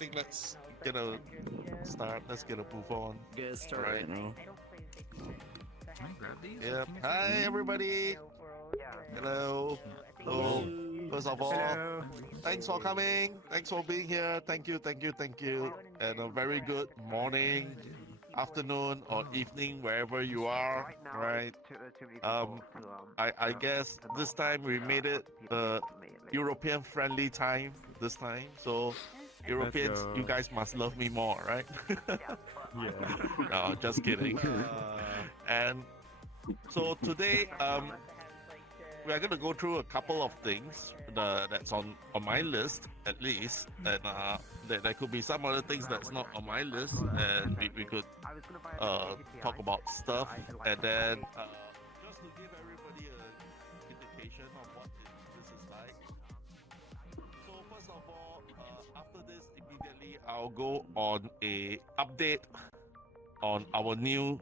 think let's get a start. Let's get a move on. Get started. Right. No. Can I grab these? Yep. Hi, everybody. Hello. So, first of all, Hello. thanks for coming. Thanks for being here. Thank you, thank you, thank you. And a very good morning, afternoon, or evening, wherever you are. Right. I guess this time we made it European friendly time this time. So, Europeans, you guys must love me more, right? Yeah. No, just kidding. And so today, we are going to go through a couple of things that's on my list, at least. And there could be some other things that's not on my list, and we could talk about stuff. And then just to give everybody an indication of what this is like. So first of all, after this, immediately I'll go on a update on our new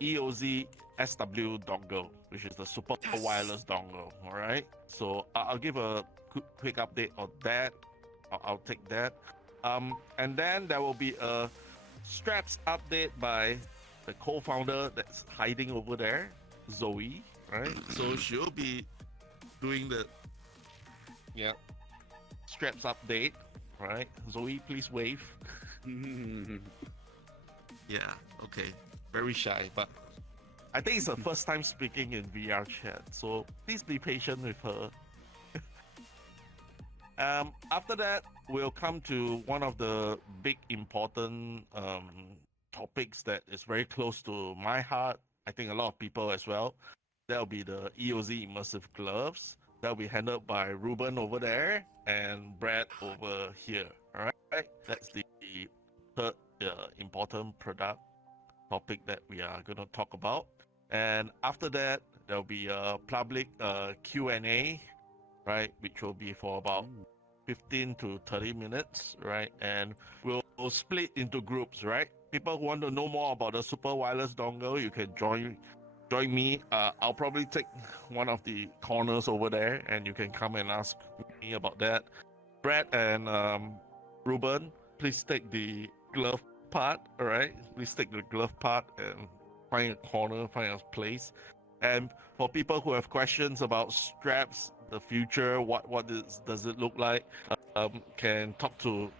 EOZ-SW dongle, which is the super wireless dongle. All right, so I'll give a quick update on that. I'll take that. And then there will be a straps update by the co-founder that's hiding over there, Zoe. Right, so she'll be doing the straps update. Right, Zoe, please wave. Yeah, okay. Very shy, but I think it's her first time speaking in VR chat, so please be patient with her. After that, we'll come to one of the big important topics that is very close to my heart. I think a lot of people as well. That'll be the EOZ-Immersive gloves. That'll be handled by Ruben over there and Brad over here. All right, that's the third important product topic that we are going to talk about. And after that, there'll be a public Q&A, right, which will be for about 15 to 30 minutes, right? And we'll split into groups, right? People who want to know more about the super wireless dongle, you can join me. I'll probably take one of the corners over there, and you can come and ask me about that. Brad and Ruben, please take the glove part, all right? Please take the glove part and find a corner, find a place. And for people who have questions about straps, the future, what does it look like, can talk to,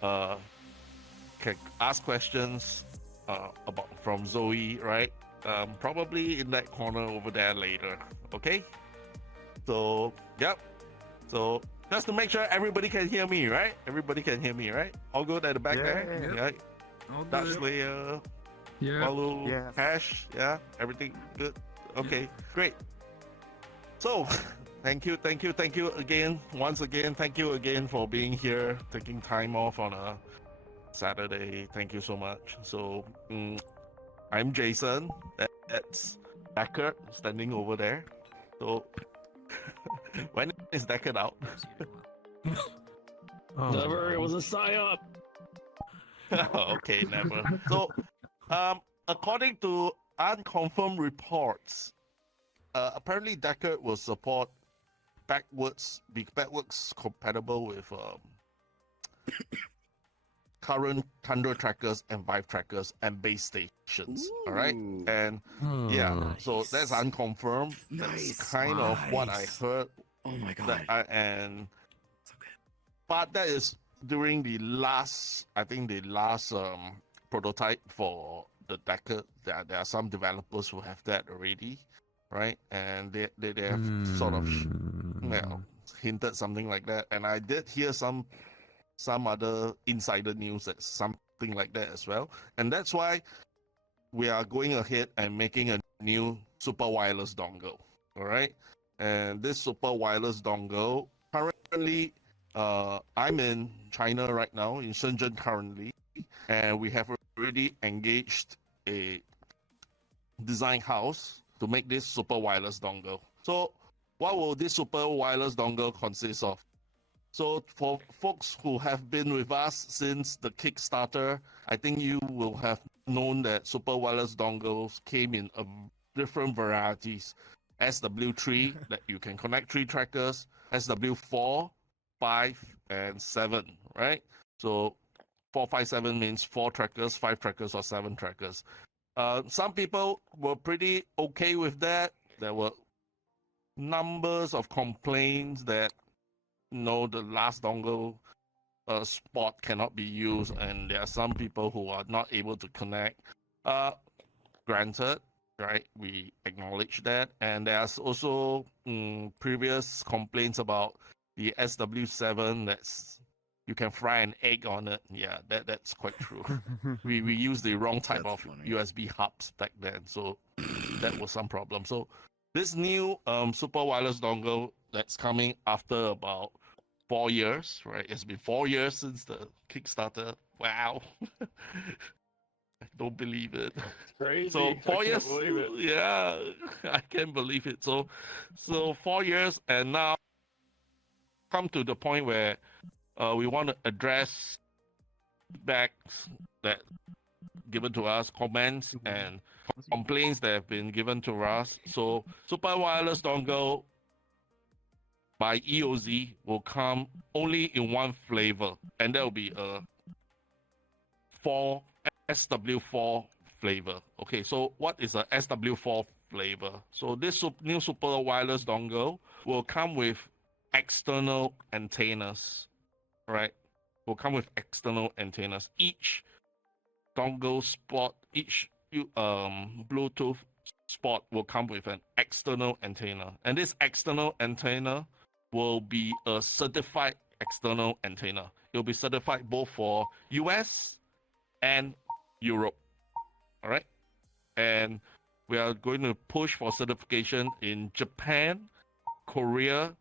can ask questions about from Zoe, right? Probably in that corner over there later. Okay. So yep. So just to make sure everybody can hear me, right? Everybody can hear me, right? All good at the back there? Yep. Right? Dutch layer, Malu, Hash, yeah, everything good. Okay, great. So, thank you again, once again. Thank you again for being here, taking time off on a Saturday. Thank you so much. So, I'm Jason. That's Deckard standing over there. So, when is Deckard out? Never. It was a psyop. Okay, never. So, according to unconfirmed reports, apparently Deckard will support be backwards compatible with current Tundra trackers and Vive trackers and base stations. All right, and yeah, so that's unconfirmed. That's kind of what I heard. Oh my god. But that is during the last, I think the last prototype for the Deckard. There are some developers who have that already, right? And they have sort of hinted something like that. And I did hear some other insider news that's something like that as well. And that's why we are going ahead and making a new super wireless dongle. All right, and this super wireless dongle currently. I'm in China right now, in Shenzhen currently, and we have already engaged a design house to make this super wireless dongle. So what will this super wireless dongle consist of? So for folks who have been with us since the Kickstarter, I think you will have known that super wireless dongles came in different varieties. SW3, that you can connect 3 trackers, SW4, 5, and 7, right? So 4, 5, 7 means 4 trackers, 5 trackers, or 7 trackers. Some people were pretty okay with that. There were numbers of complaints that the last dongle spot cannot be used, and there are some people who are not able to connect. Granted, right? We acknowledge that, and there's also previous complaints about the SW7 that's you can fry an egg on it. Yeah, that's quite true. we use the wrong type That's of funny. USB hubs back then, so that was some problem. So this new super wireless dongle that's coming after about 4 years, right? It's been 4 years since the Kickstarter. Wow. I don't believe it. It's crazy. So 4 I years, can't believe it. yeah, I can't believe it. So 4 years, and now come to the point where we want to address feedbacks that given to us, comments and complaints that have been given to us. So super wireless dongle by EOZ will come only in one flavor, and that will be a SW4 flavor. Okay, so what is a SW4 flavor? So this new super wireless dongle will come with external antennas, right? Will come with external antennas. Each dongle spot, each Bluetooth spot will come with an external antenna, and this external antenna will be a certified external antenna. It will be certified both for US and Europe. All right, and we are going to push for certification in Japan, Korea,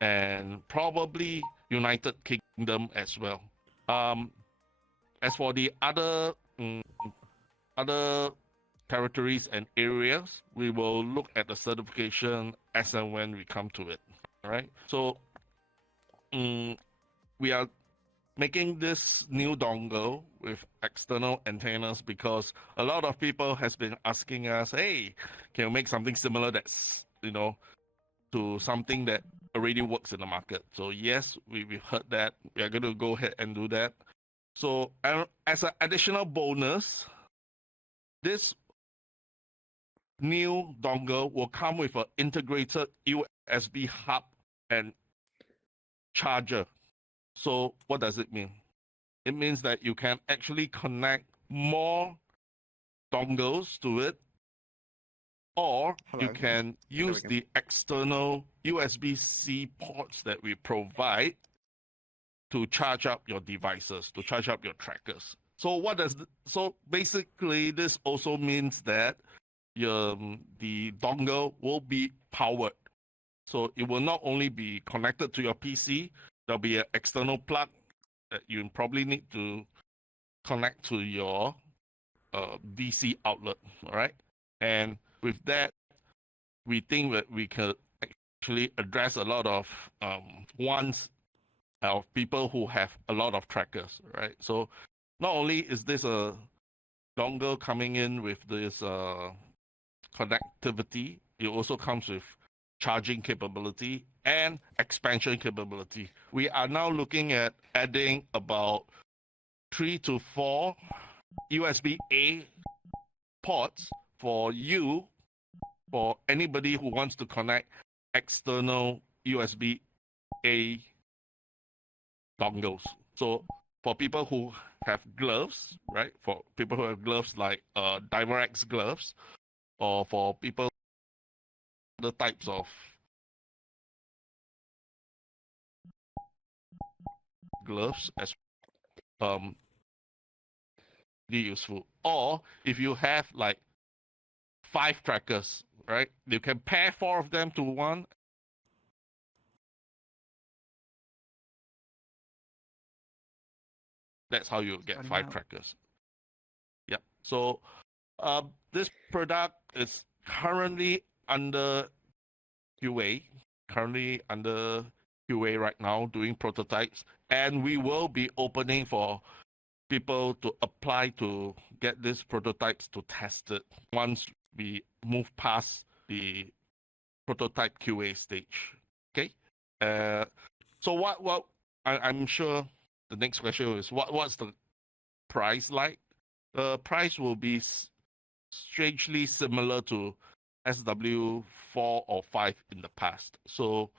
and probably United Kingdom as well. As for the other territories and areas, we will look at the certification as and when we come to it. All right. So we are making this new dongle with external antennas because a lot of people has been asking us, hey, can you make something similar that's to something that already works in the market? So yes, we've heard that. We are going to go ahead and do that. So as an additional bonus, this new dongle will come with an integrated USB hub and charger. So what does it mean? It means that you can actually connect more dongles to it, or you can use the external USB-C ports that we provide to charge up your devices, to charge up your trackers. So so basically this also means that the dongle will be powered. So it will not only be connected to your PC, there'll be an external plug that you probably need to connect to your DC outlet, all right? And with that, we think that we can actually address a lot of wants of people who have a lot of trackers, right? So not only is this a dongle coming in with this connectivity, it also comes with charging capability and expansion capability. We are now looking at adding about 3 to 4 USB-A ports for anybody who wants to connect external USB-A dongles. So for people who have gloves, right? For people who have gloves like Diverx gloves, or for people other types of gloves as really useful. Or if you have like 5 trackers, right? You can pair 4 of them to one. That's how you get 5 trackers. Yep. So this product is currently under QA, right now, doing prototypes, and we will be opening for people to apply to get these prototypes to test it once we move past the prototype QA stage. Okay. So what I'm sure the next question is what's the price like? The price will be strangely similar to SW4 or 5 in the past. So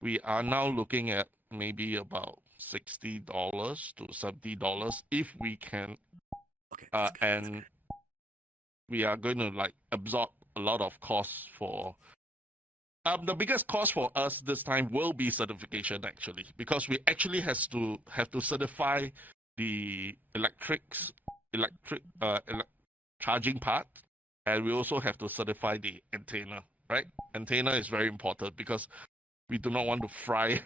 we are now looking at maybe about $60 to $70 if we can, Okay. That's good, that's and good. we are going to like absorb a lot of costs for. The biggest cost for us this time will be certification actually, because we actually have to certify the electric charging part, and we also have to certify the antenna. Right, antenna is very important because we do not want to fry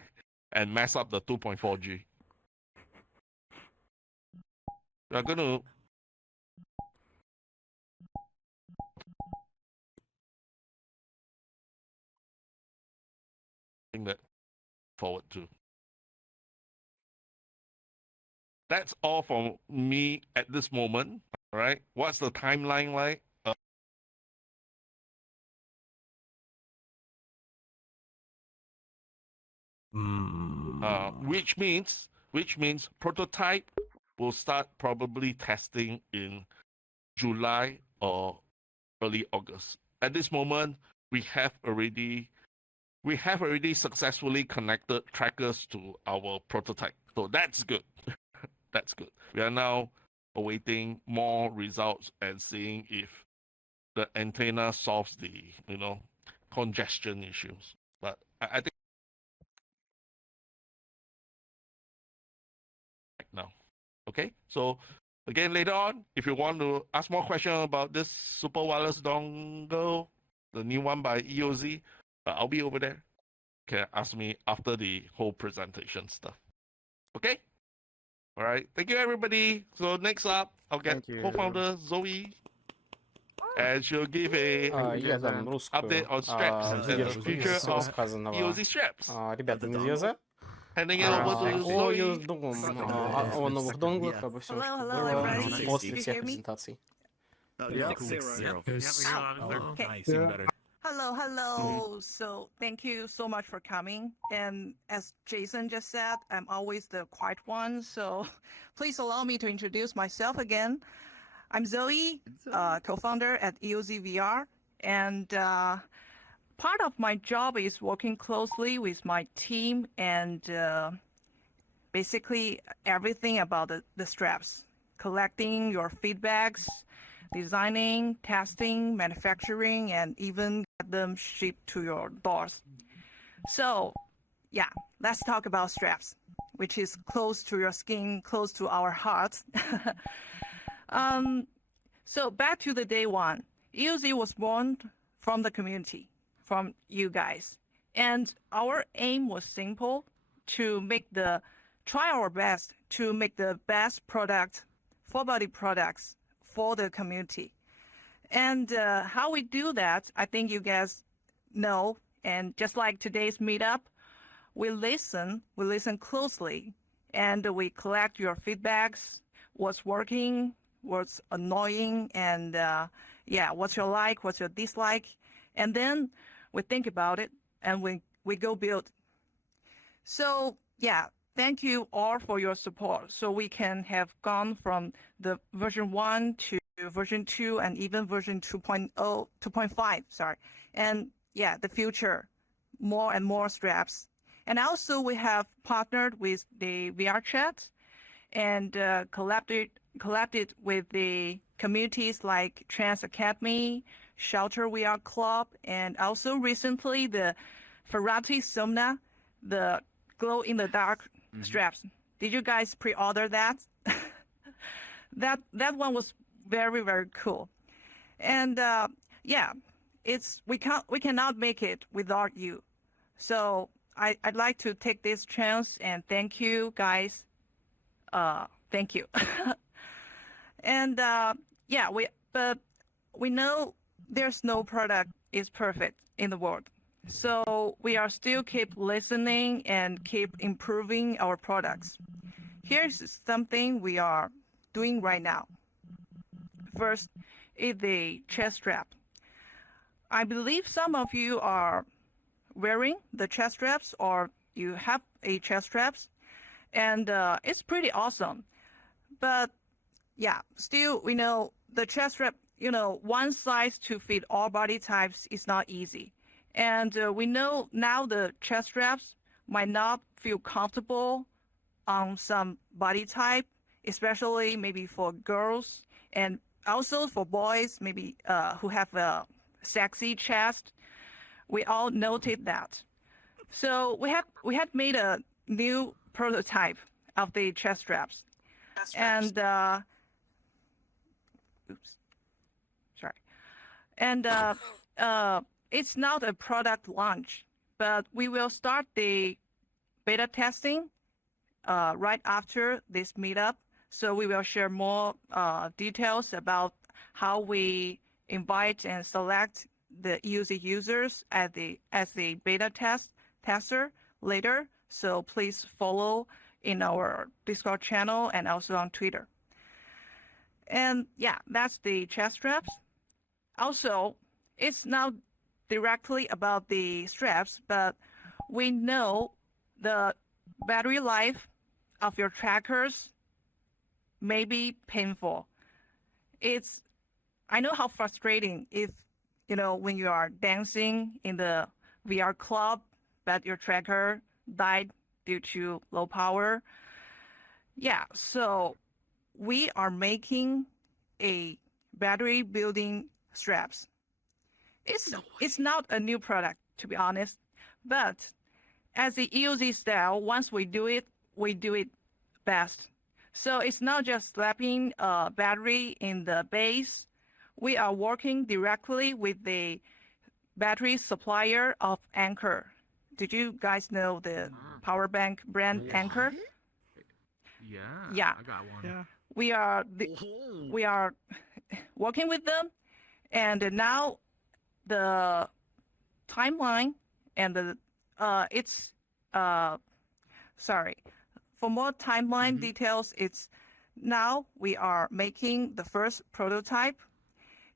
and mess up the 2.4G. We are going to bring that forward too. That's all from me at this moment. All right. What's the timeline like? Which means prototype will start probably testing in July or early August. At this moment, we have already successfully connected trackers to our prototype. So that's good. That's good. We are now awaiting more results and seeing if the antenna solves the congestion issues. But I think now. Okay, so again later on, if you want to ask more questions about this super wireless dongle, the new one by EOZ, I'll be over there. You can ask me after the whole presentation stuff. Okay. All right. Thank you, everybody. So next up, I'll get co-founder Zoe, and she'll give a Я дам русскую update on straps and the выдержку future из всего of сказанного EOZ straps. ребятами из EOZ. Handing it over to О Zoe. EOZ о новых донглах, обо всем, что было после всех презентаций. Hello. So thank you so much for coming. And as Jason just said, I'm always the quiet one. So please allow me to introduce myself again. I'm Zoe, co-founder at EOZ VR. And part of my job is working closely with my team and basically everything about the straps, collecting your feedbacks, designing, testing, manufacturing, and even get them shipped to your doors. So yeah, let's talk about straps, which is close to your skin, close to our hearts. So back to the day one. EOZ was born from the community, from you guys. And our aim was simple, to try our best to make the best product, full-body products for the community. And how we do that, I think you guys know. And just like today's meetup, we listen closely, and we collect your feedbacks, what's working, what's annoying, and what's your like, what's your dislike. And then we think about it, and we go build. So yeah, thank you all for your support. So we can have gone from the version 1 to version 2 and even version 2.0, 2.5, sorry. And yeah, the future, more and more straps. And also we have partnered with the VR chat and collabed with the communities like Trans Academy, Shelter VR Club, and also recently the Ferrati Somna, the glow in the dark straps. Did you guys pre-order that? that one was very, very cool. And we cannot make it without you. So I'd like to take this chance and thank you guys. Thank you. And we know there's no product is perfect in the world. So we are still keep listening and keep improving our products. Here's something we are doing right now. First is the chest strap. I believe some of you are wearing the chest straps, or you have a chest straps, and it's pretty awesome. But yeah, still we know the chest strap, one size to fit all body types is not easy. And we know now the chest straps might not feel comfortable on some body type, especially maybe for girls and also for boys, maybe who have a sexy chest. We all noted that. So we had made a new prototype of the chest straps, and oops, sorry, and it's not a product launch, but we will start the beta testing right after this meetup. So we will share more details about how we invite and select the EOZ users as the beta tester later. So please follow in our Discord channel and also on Twitter. And yeah, that's the chest straps. Also, it's not directly about the straps, but we know the battery life of your trackers may be painful. I know how frustrating if, when you are dancing in the VR club, but your tracker died due to low power. Yeah, so we are making a battery building straps. It's not a new product, to be honest, but as the EOZ style, once we do it best. So it's not just slapping a battery in the base. We are working directly with the battery supplier of Anker. Did you guys know the power bank brand Anker? Yeah. I got one. Yeah. We are working with them, and now the timeline and the sorry. For more timeline details, it's now we are making the first prototype,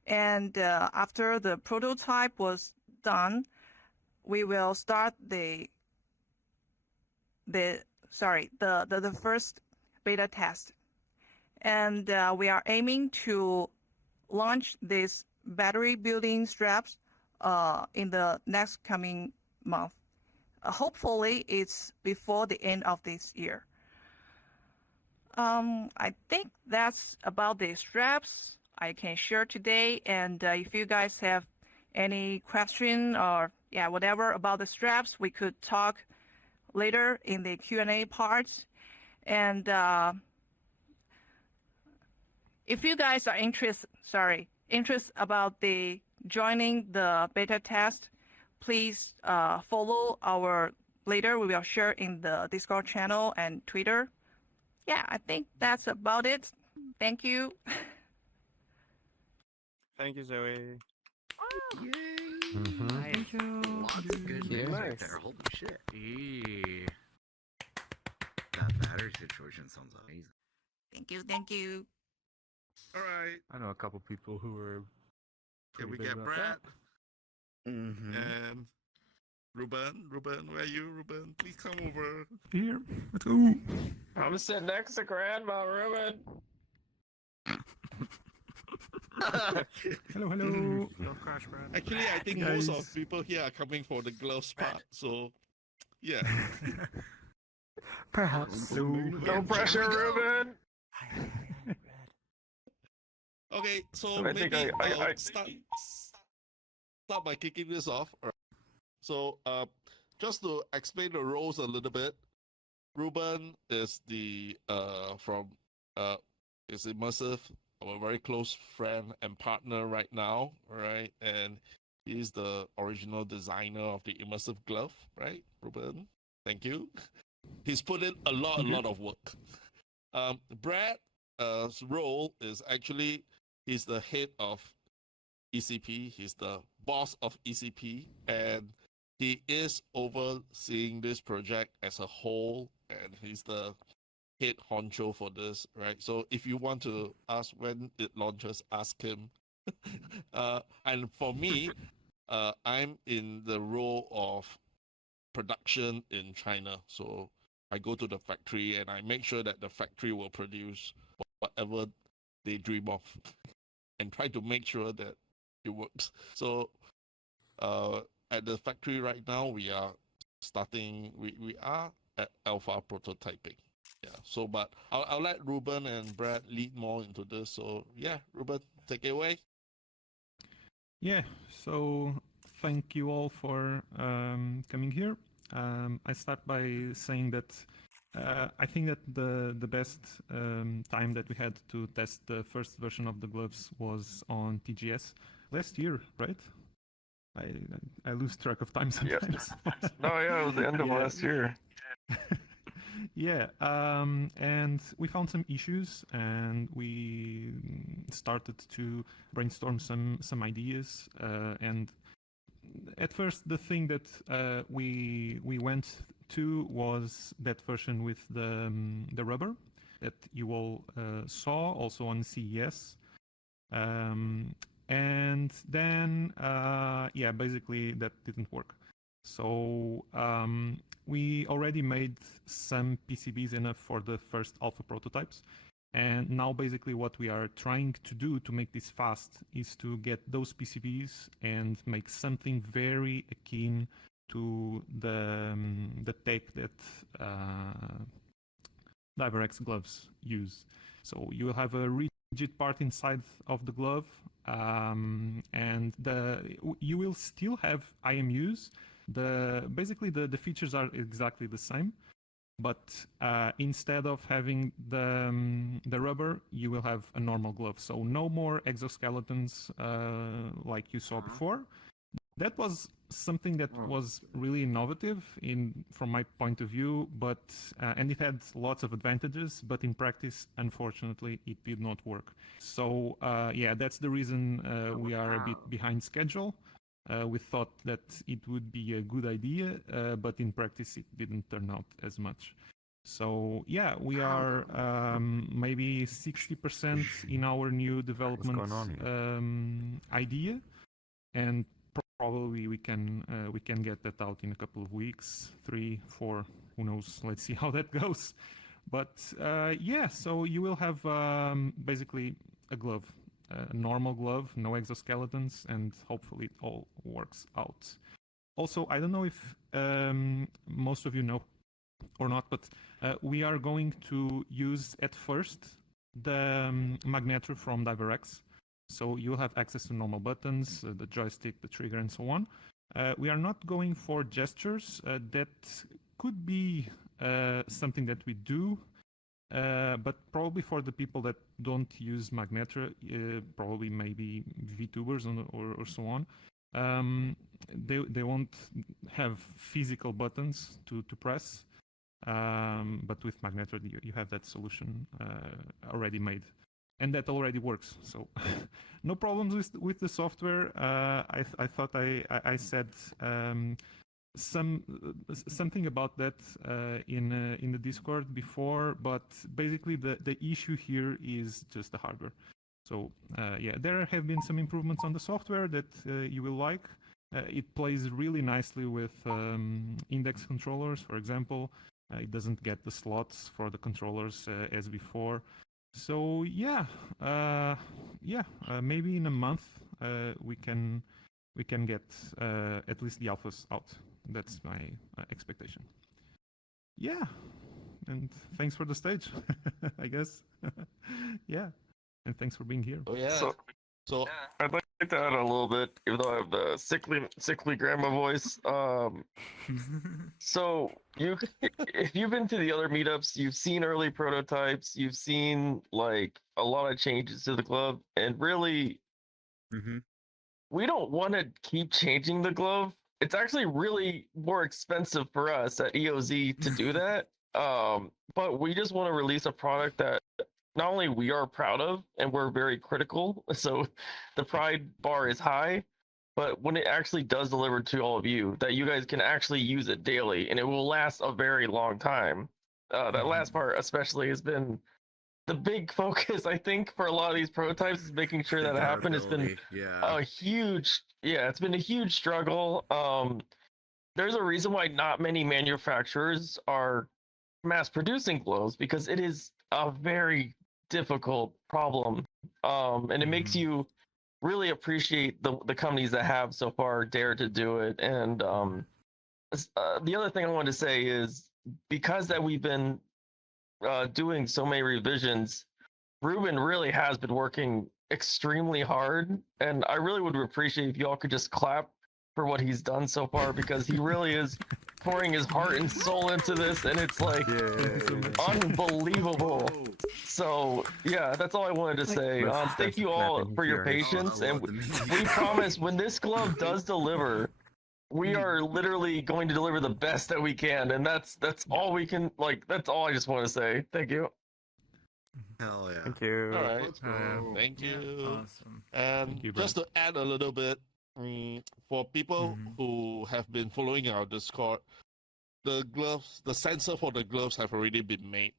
and after the prototype was done, we will start the first beta test, and we are aiming to launch these battery building straps in the next coming month. Hopefully, it's before the end of this year. I think that's about the straps I can share today. And if you guys have any question or whatever about the straps, we could talk later in the Q&A part. And if you guys are interested about the joining the beta test, please follow our later. We will share in the Discord channel and Twitter. Yeah, I think that's about it. Thank you. Thank you, Zoe. Yay! Thank you. Lots of good news right Nice. there. Holy shit. That battery situation sounds amazing. Thank you. All right. I know a couple people who are. Can we pretty big get about Brad Mm-hmm. and Ruben? Ruben, where are you? Ruben, please come over. Here, let's go. I'm sitting next to Grandma Ruben. Hello. Don't crash, Brad. Actually, I think most of people here are coming for the gloves part. So, yeah. Perhaps. No pressure, Ruben. Okay, so I think maybe I- I'll start by kicking this off. All right. So, just to explain the roles a little bit, Ruben is the from is Immersive, our very close friend and partner right now, right? And he's the original designer of the Immersive glove, right, Ruben? Thank you. He's put in a lot of work. Brad's role is actually he's the head of ECP. He's the boss of ECP, and he is overseeing this project as a whole, and he's the head honcho for this, right? So if you want to ask when it launches, ask him. And for me, I'm in the role of production in China. So I go to the factory and I make sure that the factory will produce whatever they dream of and try to make sure that it works. So at the factory right now, we are at alpha prototyping. Yeah. So, but I'll let Ruben and Brad lead more into this. So yeah, Ruben, take it away. Yeah, so thank you all for coming here. I start by saying that I think that the best time that we had to test the first version of the gloves was on TGS last year, right? I lose track of time sometimes. No, yeah, it was the end of last year. Yeah, and we found some issues, and we started to brainstorm some ideas. And at first, the thing that we went to was that version with the rubber that you all saw also on CES. And then, yeah, basically that didn't work. So we already made some PCBs enough for the first alpha prototypes. And now basically what we are trying to do to make this fast is to get those PCBs and make something very akin to the tech that DiverX gloves use. So you will have a rigid part inside of the glove, and you will still have IMUs. Basically the features are exactly the same, but instead of having the rubber, you will have a normal glove. So no more exoskeletons like you saw before. That was something that was really innovative from my point of view, but and it had lots of advantages, but in practice, unfortunately, it did not work. So yeah, that's the reason we are a bit behind schedule. We thought that it would be a good idea, but in practice, it didn't turn out as much. So yeah, we are maybe 60% in our new development idea, and probably we can get that out in a couple of weeks, 3, 4, who knows? Let's see how that goes. But yeah, so you will have basically a glove, a normal glove, no exoskeletons, and hopefully it all works out. Also, I don't know if most of you know or not, but we are going to use at first the magnetor from DiverX. So you'll have access to normal buttons, the joystick, the trigger, and so on. We are not going for gestures. That could be something that we do, but probably for the people that don't use magnetor, probably maybe VTubers or so on, they won't have physical buttons to press, but with magnetor you have that solution already made. And that already works, so no problems with the software. I thought I said something about that in the Discord before, but basically the issue here is just the hardware. So yeah, there have been some improvements on the software that you will like. It plays really nicely with index controllers, for example. It doesn't get the slots for the controllers as before. So yeah, maybe in a month we can get at least the alphas out. That's my expectation. Yeah, and thanks for the stage, I guess. Yeah, and thanks for being here. Oh yeah. So I'd like to add a little bit, even though I have the sickly grandma voice. So if you've been to the other meetups, you've seen early prototypes, you've seen like a lot of changes to the glove, and really, we don't want to keep changing the glove. It's actually really more expensive for us at EOZ to do that. But we just want to release a product that not only we are proud of, and we're very critical, so the pride bar is high, but when it actually does deliver to all of you, that you guys can actually use it daily, and it will last a very long time. That last part especially has been the big focus, I think, for a lot of these prototypes, is making sure that it happened. It's been a huge, it's been a huge struggle. there's a reason why not many manufacturers are mass producing gloves, because it is a very difficult problem. And it makes you really appreciate the companies that have so far dared to do it. And the other thing I wanted to say is, because that we've been doing so many revisions, Ruben really has been working extremely hard, and I really would appreciate if y'all could just clap for what he's done so far, because he really is pouring his heart and soul into this, and it's like unbelievable. So yeah, that's all I wanted to say. Thank you all for your patience, and we promise when this glove does deliver, we are literally going to deliver the best that we can, and that's all we can. Like, that's all I just want to say. Thank you. Hell yeah. Thank you. All right. Let's go. Thank you. Awesome. And Thank you, just to add a little bit, for people who have been following our Discord, the gloves, the sensor for the gloves have already been made.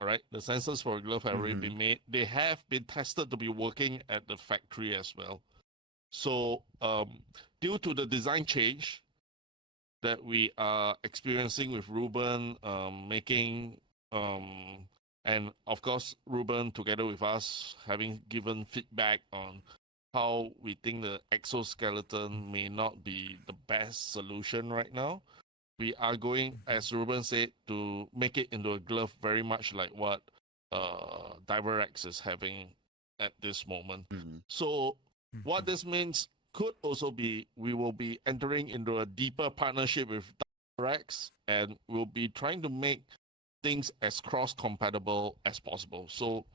All right, the sensors for the glove have already been made. They have been tested to be working at the factory as well. So, due to the design change that we are experiencing with Ruben making, and of course, Ruben together with us having given feedback on how we think the exoskeleton may not be the best solution right now. We are going, as Ruben said, to make it into a glove very much like what DiverX is having at this moment. So what this means could also be we will be entering into a deeper partnership with DiverX, and we'll be trying to make things as cross-compatible as possible. So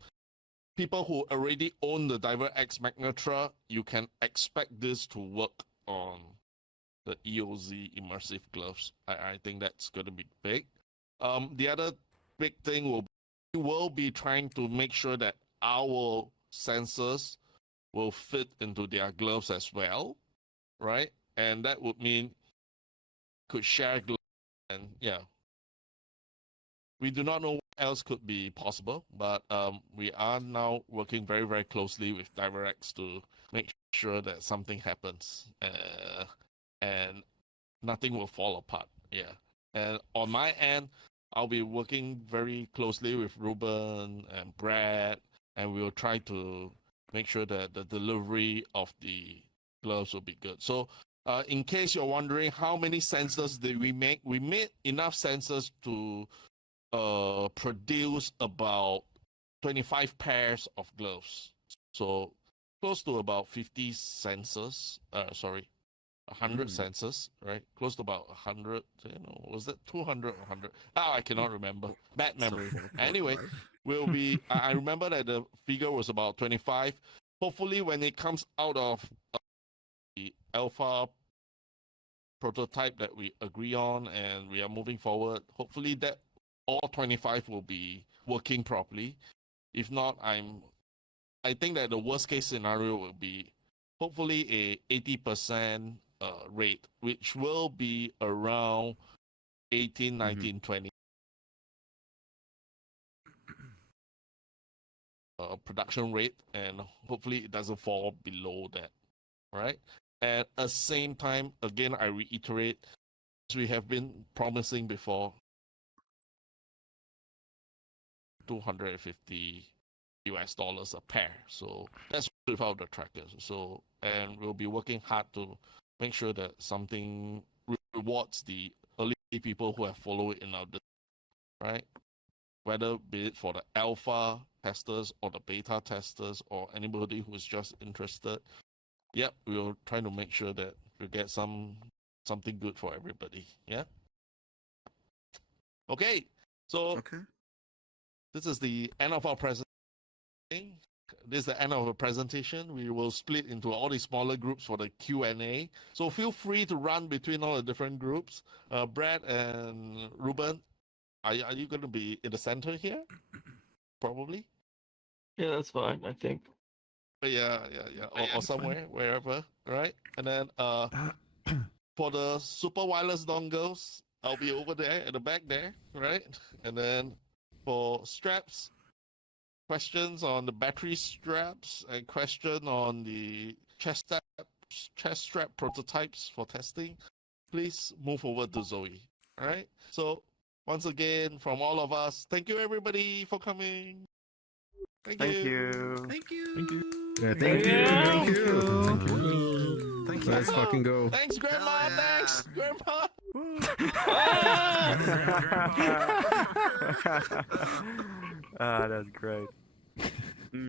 people who already own the DiverX Magnetra, you can expect this to work on the EOZ-Immersive gloves. I think that's going to be big. The other big thing will be trying to make sure that our sensors will fit into their gloves as well, right? And that would mean could share gloves, and yeah. We do not know what else could be possible, but we are now working very, very closely with DiverX to make sure that something happens and nothing will fall apart. Yeah. And on my end, I'll be working very closely with Ruben and Brad, and we'll try to make sure that the delivery of the gloves will be good. So in case you're wondering how many sensors did we make enough sensors to produce about 25 pairs of gloves. So close to about 50 sensors. 100 sensors, right? Close to about 100. Was that 200 or 100? I cannot remember. Bad memory. Anyway, we'll be. I remember that the figure was about 25. Hopefully, when it comes out of the alpha prototype that we agree on and we are moving forward, hopefully that all 25 will be working properly. If not, I think that the worst case scenario will be hopefully a 80% rate, which will be around 18, 19, 20 production rate, and hopefully it doesn't fall below that, right? At the same time, again, I reiterate, as we have been promising before, $250 a pair. So that's without the trackers. So, and we'll be working hard to make sure that something rewards the early people who have followed in our, right? Whether be it for the alpha testers or the beta testers or anybody who is just interested. Yep, we'll try to make sure that we get something good for everybody. Yeah. Okay. So this is the end of our presentation. This is the end of the presentation. We will split into all the smaller groups for the Q&A. So feel free to run between all the different groups. Brad and Ruben, are you going to be in the center here? Probably. Yeah, that's fine, I think. Yeah. Or somewhere, wherever, right? And then for the super wireless dongles, I'll be over there at the back there, right? And then for straps, questions on the battery straps and question on the chest strap prototypes for testing, please move over to Zoe. All right. So once again, from all of us, thank you everybody for coming. Thank you. Thank you. Thank you. Yeah, thank you. Thank you. Thank you. Thank you. Let's fucking go. Thanks, Grandma. Hell yeah. Thanks, Grandma. Ah, that's great.